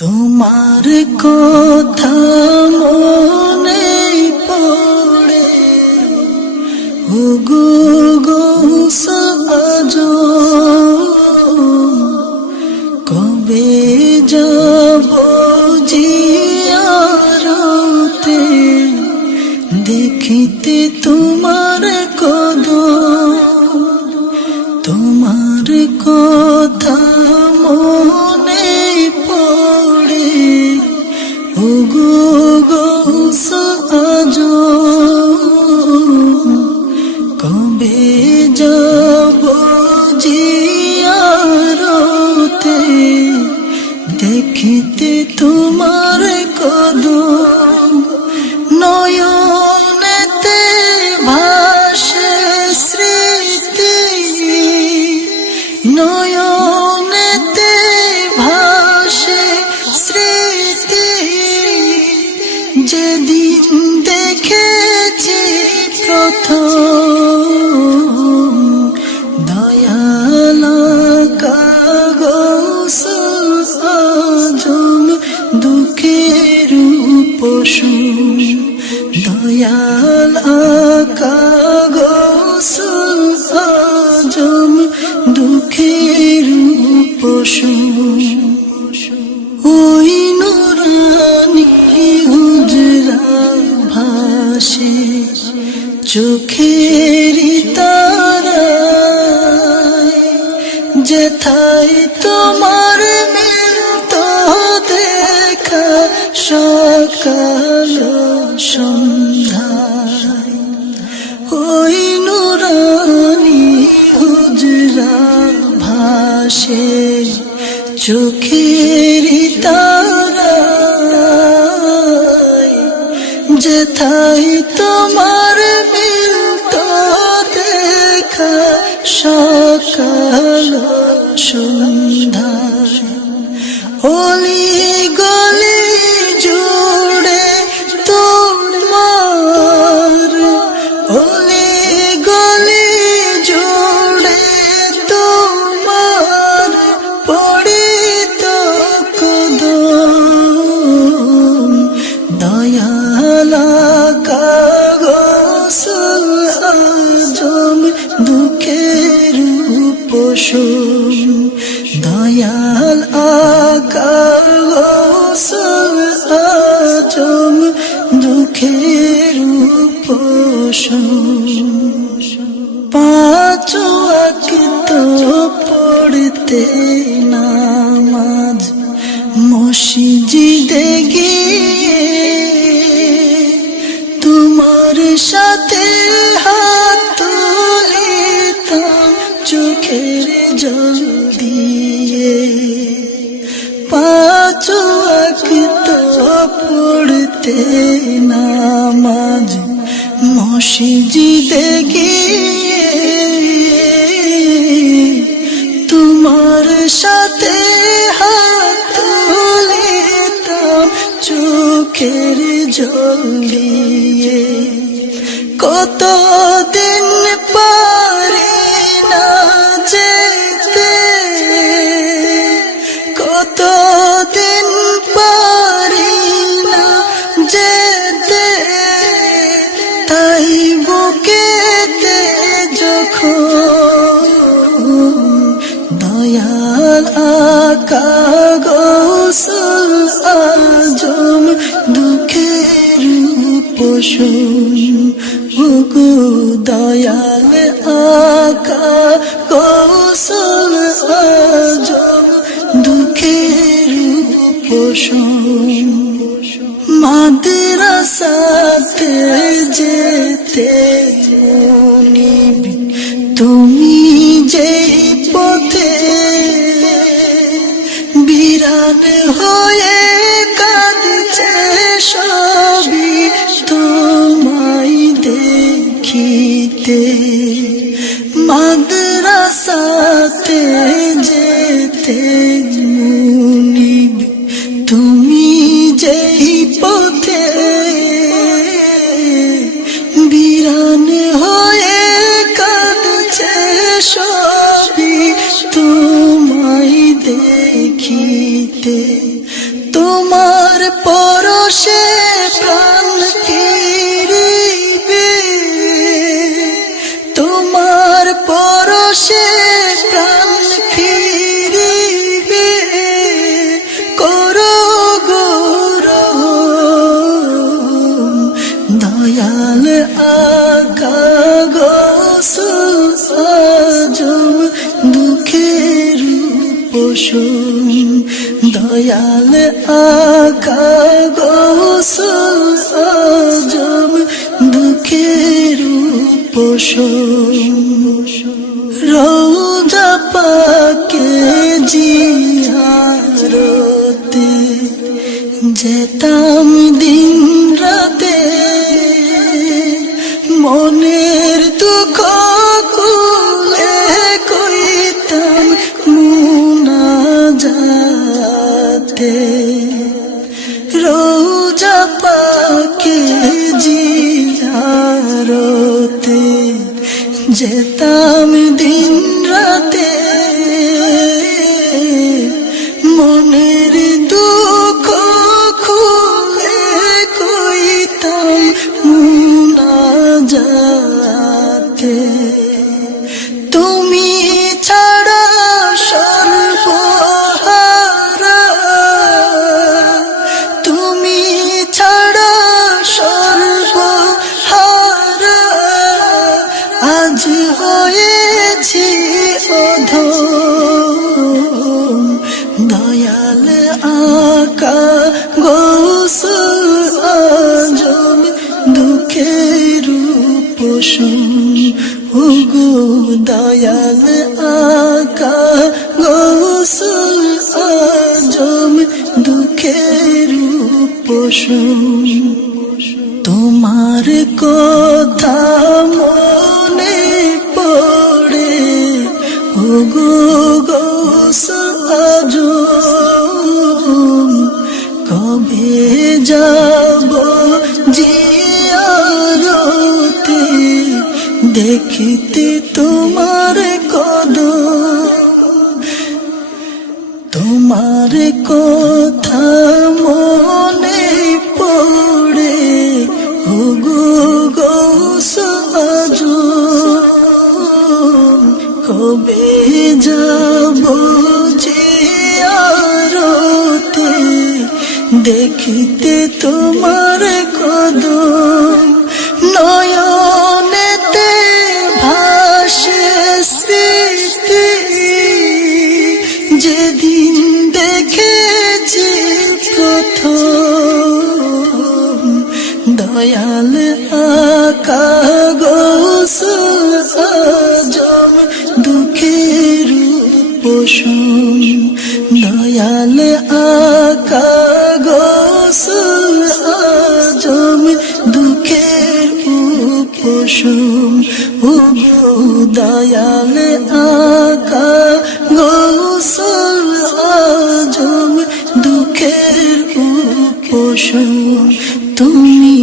তোমার কথা মনে পড়ে ওগো আজ কবে যাব জিয়ারতে দেখিতে তোমার কদম তোমার কথা মনে পড়ে ওগো আজ কবে যাব জিয়ারতে দেখিতে তোমার কদম নয়নেতে ভাসে স্মৃতি নয়নেতে ভাসে স্মৃতি যেদিন দেখেছি প্রথম দয়াল কাগজ আজম দুঃখের পশুম দয়াল কাগজ আজম দুঃখের পশুম ওই নুরানি হুজরা ভাসে চোখের তারায় যেথায় তোমার মিলত দেখা সকাল সন্ধ্যায় ওই নুরানি হুজরা ভাসে চোখের তারায় যেথায় তোমার মিলত দেখা সকাল সন্ধ্যায় অলি গলি জুড়ে তোমার অলি গলি জুড়ে তোমার পড়িত কদম দয়াল কাগজ আজম দুঃখের পশুম দয়াল কাগজ আজম দুঃখের পশুম পাঁচ ওয়াক্ত পড়তে নামাজ মসজিদে গিয়ে তোমার সাথে হাত তুলিতাম চোখের জল দিয়ে পাঁচ ওয়াক্ত পড়তে নামাজ মসজিদে গিয়ে তোমার সাথে হাত তুলিতাম চোখের জল দিয়ে কতদিন পারি না যেতে কতদিন পারি না যেতে তাই বুকেতে যখন দয়াল কাগজ আজম দুঃখের পশুম ওগো দয়াল কাগজ আজম দুঃখের পশুম মাদ্রাসাতে যেতে মনিব তুমি যে পথে বিরান হয়ে কাঁদছে সবই তোমায় দেখিতে মাদ্রাসাতে যেতে মনিব তুমি যেই পথে বিরান হয়ে কাঁদছে সবই তোমায় দেখিতে তোমার পরশে প্রাণ ফিরিবে, তোমার পরশে প্রাণ ফিরিবে, করো গৌরব দয়াল আকা গোসল আজম দুঃখের পোষণ, দয়াল আকা গোসল আজম দুঃখের পোষণ। রওজা পাকে জিয়ারতে যেতাম দিন রাতে, মনের দুঃখ খুলে কইতাম মুনাজাতে। রওজা পাকে জিয়ারতে যেতাম দিন রাতে, মনের দুঃখ খুলে কইতাম মুনাজাতে। তুমি ছাড়া সর্বহারা, তুমি ছাড়া সর্বহারা, আজ হয়েছি অধম, দয়াল আকা গোসল আজম দুঃখের পোষণ। ওগো দয়াল আকা গোসল আজম দুঃখের পোষণ। তোমার কথা মনে পড়ে ওগো গোসল আজম, কবে যাব জিয়ারতে দেখিতে তোমার কদম। তোমার কথা মনে পড়ে ওগো গোসল আজম, কবে যাব জিয়ারতে দেখিতে তোমার কদম। নয়নেতে ভাসে স্মৃতি, যেদিন দেখেছি প্রথম, দয়াল আকা গোসল আজম দুঃখের পোষণ, দয়াল আকা গোসল আজম দুঃখের পোষণ। ও দয়াল আকা গোসল আজম দুঃখের পোষণ। তুমি